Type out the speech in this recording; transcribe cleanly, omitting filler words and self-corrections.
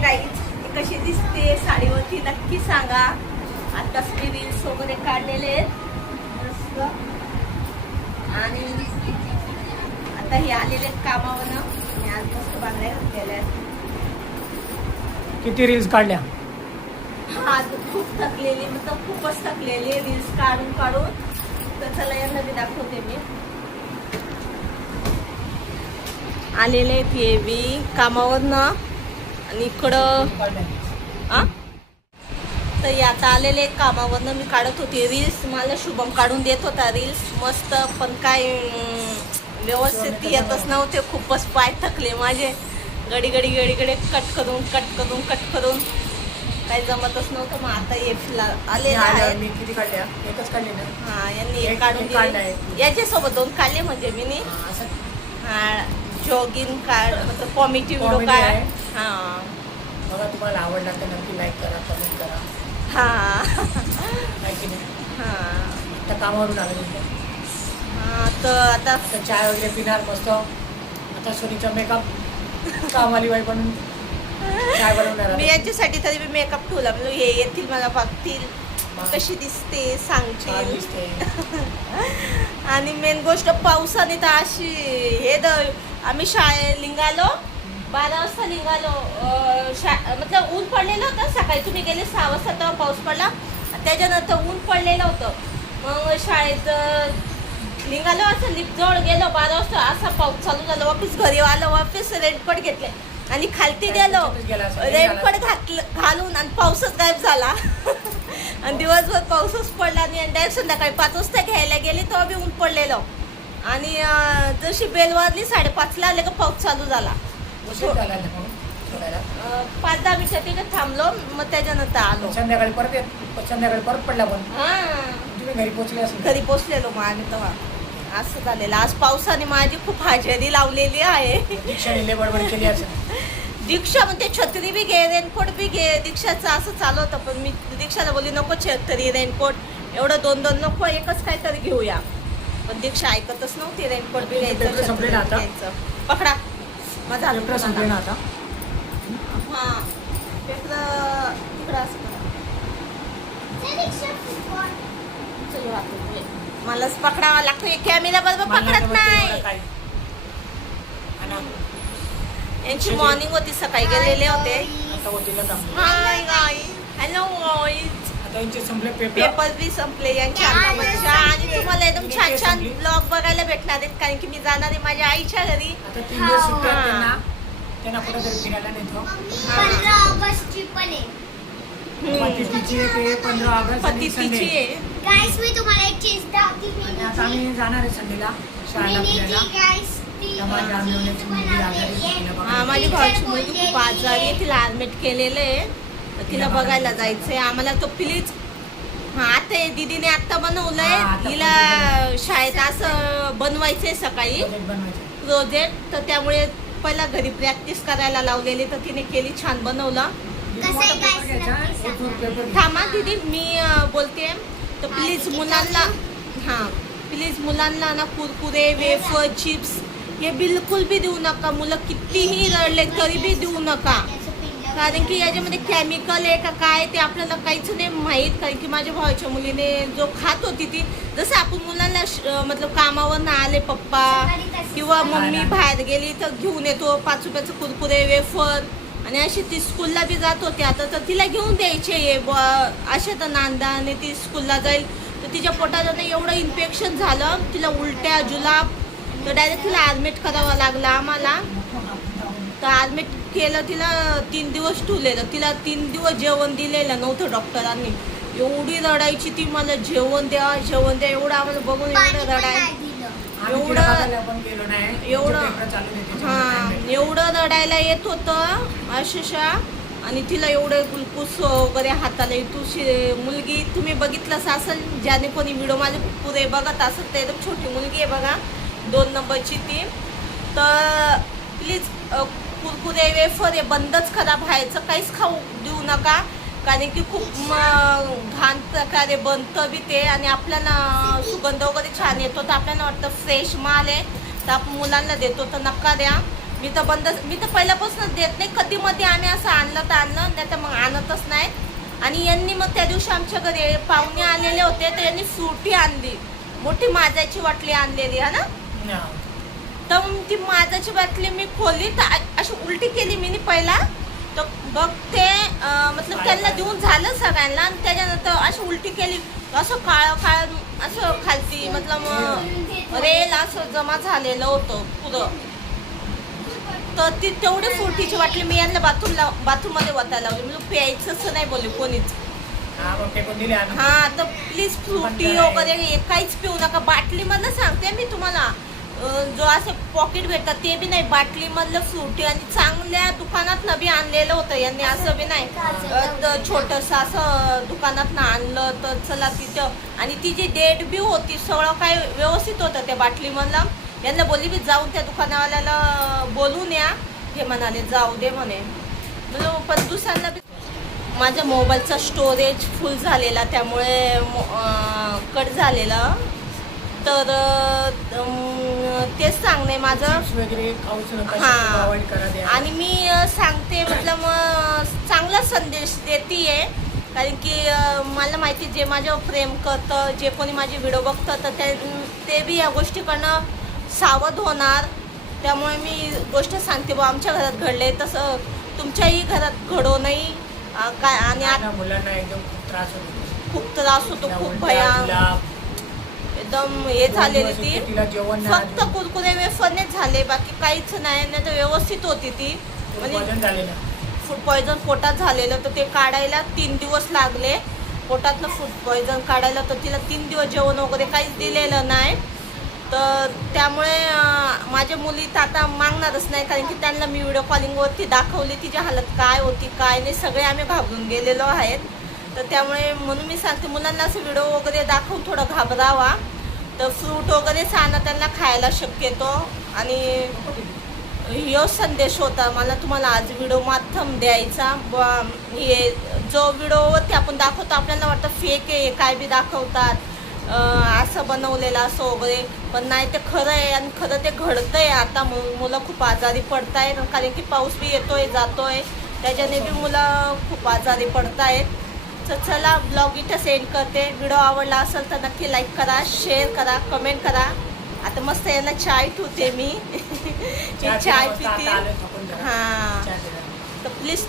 Guys, कशी दिसते साडीवरती नक्की सांगा. आताच मी रील्स वगैरे काढलेले आहेत मस्त. आणि आता हे आलेले कामावरनं मी आज मस्त बांगड्या घातलेल्या आहेत. किती रील्स काढल्या? हा खूप थकलेली, मतलब खूपच थकलेली रील्स काढून काढून. तर चला यांना मी दाखवते. मी आलेले आहेत हे बी कामावरनं आणि इकडं तर आता आलेले कामावरनं मी काढत होते रील्स. मला शुभम काढून देत होता रील्स मस्त, पण काय व्यवस्थित येतच नव्हते. खूपच पाय थकले माझे. गडी कट करून काही जमतच नव्हतं. मग आता ये आले किती काढल्या? एकच काढले ना? हा, यांनी एक काढून दिले. याच्यासोबत 2 काढले म्हणजे मी हा जॉगिंग कार्ड मतलब कॉमेडी व्हिडिओ काढ. हा बघा, तुम्हाला आवडला तर नक्की लाईक करा, कमेंट करा. हा की नाही? हा आता कामावरून आलं हा. तर आता चाय वगैरे पिणार मस्त. आता सोनीचा मेकअप कामवाली बाई बनून चाय बनवणार. मी यांच्यासाठी तरी मी मेकअप ठेवला. म्हणजे हे येतील मला बघतील कशी दिसते सांगशील. आणि मेन गोष्ट पावसाने तर अशी आम्ही शाळेत निघालो 12 वाजता निघालो. मतलब ऊन पडलेलं होतं सकाळी. तुम्ही गेले 6 वाजता तेव्हा पाऊस पडला. त्याच्यानंतर ऊन पडलेलं होतं. मग शाळेत निघालो, असं लिफ्टजवळ गेलो 12 वाजता. असा पाऊस चालू झाला. वापस घरी आलो, वापस रेनकोट घेतले आणि खालती गेलो. रेनकोट घालून आणि पाऊसच गायब झाला. आणि दिवसभर पाऊसच पडला नाही. आणि डायरेक्ट संध्याकाळी 5 वाजता घ्यायला गेली तेव्हा बी ऊन पडलेलं. आणि जशी बेल वाजली 5:30ला आले का पाऊस चालू झाला. 5-10 मिनिटं तिथे थांबलो. मग त्याच्यानंतर आलो. संध्याकाळी परत पडला. पण तुम्ही घरी पोहोचले असेल. घरी पोचलेलो मग आम्ही तेव्हा. असं झालेलं. आज पावसाने माझी खूप हजेरी लावलेली आहे. बडबड केली असेल. दीक्षा म्हणते छत्री बी घे, रेनकोट बी घे. दीक्षाचं असं चालू होतं, पण मी दीक्षाला बोलली नको छत्री रेनकोट एवढं 2 नको, एकच काहीतरी घेऊया. पण दीक्षा ऐकतच नव्हती. रेनकोट बी घ्यायचं. पकडा माझा संपले ना आता. हा पेपर तिकडं असं मलाच पकडावा लागतो. कॅमेरा बरोबर पकडत नाही. यांची मॉर्निंग होती, सकाळी गेलेले होते. Hi guys, hello guys. Paper B संपले यांचे आता मज्जा. आणि तुम्हाला एकदम छान छान ब्लॉग बघायला भेटणार आहेत, कारण की मी जाणार आहे माझ्या आईच्या घरी. त्यांना कुठेतरी फिरायला नेतो. 15 ऑगस्टची पण आहे. पतीची 15 ऑगस्ट आणि संडे. गाइस, मी तुम्हाला एक चीज दाखवते. आता आम्ही जाणार आहे संडेला शाळेला फिरायला. हा, माझी भावाची मुलगी खूप आजारी आहे. तिला ऍडमिट केलेलं आहे. तर तिला बघायला जायचंय आम्हाला. तो प्लीज. हा, आता दीदीने आत्ता बनवलंय. हिला शाळेत असं बनवायचंय सकाळी प्रोजेक्ट. तर त्यामुळे पहिला घरी प्रॅक्टिस करायला लावलेली. तर तिने केली, छान बनवलं. थांबा दीदी, मी बोलते. तर प्लीज मुलांना ना कुरकुरे, वेफर, चिप्स हे बिलकुल बी देऊ नका. मुलं कितीही रडले तरी बी देऊ नका, कारण की याच्यामध्ये केमिकल आहे का काय ते आपल्याला काहीच नाही माहीत. कारण की माझ्या भावाच्या मुलीने जो खात होती ती, जसं आपण मुलांना मतलब कामावर ना आले पप्पा किंवा मम्मी बाहेर गेली तर घेऊन येतो 5 रुपयाचं कुरकुरे, वेफर. आणि अशी ती स्कूलला बी जात होती. आता तर तिला घेऊन द्यायचे असे तर नांदा. आणि ती स्कूलला जाईल तर तिच्या पोटात एवढं इन्फेक्शन झालं, तिला उलट्या, जुलाब. तर डायरेक्ट तिला ॲडमिट करावं लागलं आम्हाला. तर ॲडमिट केलं. तिला 3 दिवस ठेवलेलं. तिला 3 दिवस जेवण दिलेलं नव्हतं डॉक्टरांनी. एवढी रडायची ती, मला जेवण द्या एवढं आम्हाला बघून एवढं एवढं रडायला येत होतं अक्षरशः. आणि तिला एवढं ग्लुकोज वगैरे हाताला मुलगी तुम्ही बघितलंच असेल, ज्याने कोणी व्हिडिओ माझे पुरे बघत असेल. तर एकदम छोटी मुलगी आहे बघा, 2 नंबरची ती. तर प्लीज कुरकुरे, वेफर हे बंदच करा. बाहेरचं काहीच खाऊ देऊ नका, कारण की खूप घाण प्रकारे बनतं बी ते. आणि आपल्याला सुगंध वगैरे छान येतो. तर आपल्याला वाटतं फ्रेश माल आहे तर आपण मुलांना देतो. तर नका द्या. मी तर पहिल्यापासूनच देत नाही. कधी मध्ये आम्ही असं आणलं तर आणलं, नाही तर मग आणतच नाही. आणि यांनी मग त्या दिवशी आमच्या घरी पाहुणे आलेले होते, तर यांनी फ्रुटी आणली, मोठी माझ्याची बाटली आणलेली आहे ना. तर मग ती माझ्याची बाटली मी खोलली तर अशी उलटी केली मी पहिला. तर बघते मतलब त्यांना देऊन झालं सगळ्यांना, आणि त्याच्यानंतर अशी उलटी केली, असं काळ काळ असं खालती मतलब रेल असं जमा झालेलं होतं पुरं. तर ती तेवढी फ्रुटीची बाटली मी यांना बाथरूम मध्ये वतायला लावली. म्हणजे प्यायचंच नाही बोलले कोणीच. हा, तर प्लीज फ्रुटी वगैरे काहीच पिऊ नका. बाटलीमधलं सांगते मी तुम्हाला, जो असं पॉकेट भेटतात ते बी नाही, बाटलीमधलं फ्रुटी. आणि चांगल्या दुकानात बी आणलेलं होतं यांनी, असं बी नाही छोटंसं असं दुकानात आणलं तर चला तिथं. आणि ती जी डेट बी होती सगळं काय व्यवस्थित होतं त्या बाटलीमधलं. यांना बोलली मी जाऊन त्या दुकानवाल्याला बोलून या, हे म्हणाले जाऊ दे म्हणे. पण दुसऱ्यांदा बी माझ्या मोबाईलचा स्टोरेज फुल झालेला, त्यामुळे कट झालेला. तर तेच सांगणे माझं. हां, आणि मी सांगते मतलब चांगला संदेश देते, कारण की मला माहिती जे माझ्यावर प्रेम करतं, जे कोणी माझे व्हिडिओ बघतं, तर ते बी या गोष्टीकडनं सावध होणार. त्यामुळे मी गोष्ट सांगते बा, आमच्या घरात घडले तसं तुमच्याही घरात घडो नाही. काय आणि आता मुलांना एकदम खूप त्रास होतो, खूप भयान एकदम हे झालेली ती. फक्त कुरकुरे वेफरनेच झाले, बाकी काहीच नाही. नाही तर व्यवस्थित होती ती. म्हणजे फूड पॉयझन पोटात झालेलं, तर ते काढायला 3 दिवस लागले. पोटातलं फूड पॉयझन काढायला, तर तिला 3 दिवस जेवण वगैरे काहीच दिलेलं नाही. तर त्यामुळे माझ्या मुली तर आता मागणारच नाही, कारण की त्यांना मी व्हिडिओ कॉलिंगवरती दाखवली तिची हालत काय होती काय नाही, सगळे आम्ही घाबरून गेलेलो आहेत. तर त्यामुळे म्हणून मी सांगते मुलांना असं व्हिडिओ वगैरे दाखवून थोडं घाबरावा. तर फ्रूट वगैरेच आणा त्यांना खायला शक्यतो. आणि ह्यो संदेश होता मला तुम्हाला आज व्हिडिओ माध्यम द्यायचा. हे जो व्हिडिओवरती आपण दाखवतो आपल्याला वाटतं फेक आहे, काय बी दाखवतात असं बनवलेलं असं वगैरे, पण नाही ते खरं आहे. आणि खरं ते घडतंय. आता मुलं खूप आजारी पडत आहेत, कारण की पाऊस बी येतोय जातोय, त्याच्याने बी मुलं खूप आजारी पडत आहेत. तर चला ब्लॉग इथं सेंड करते. व्हिडिओ आवडला असेल तर नक्की लाईक करा, शेअर करा, कमेंट करा. आता मस्त यांना चाय ठेवते मी. चाय पिते. हां, तर प्लीज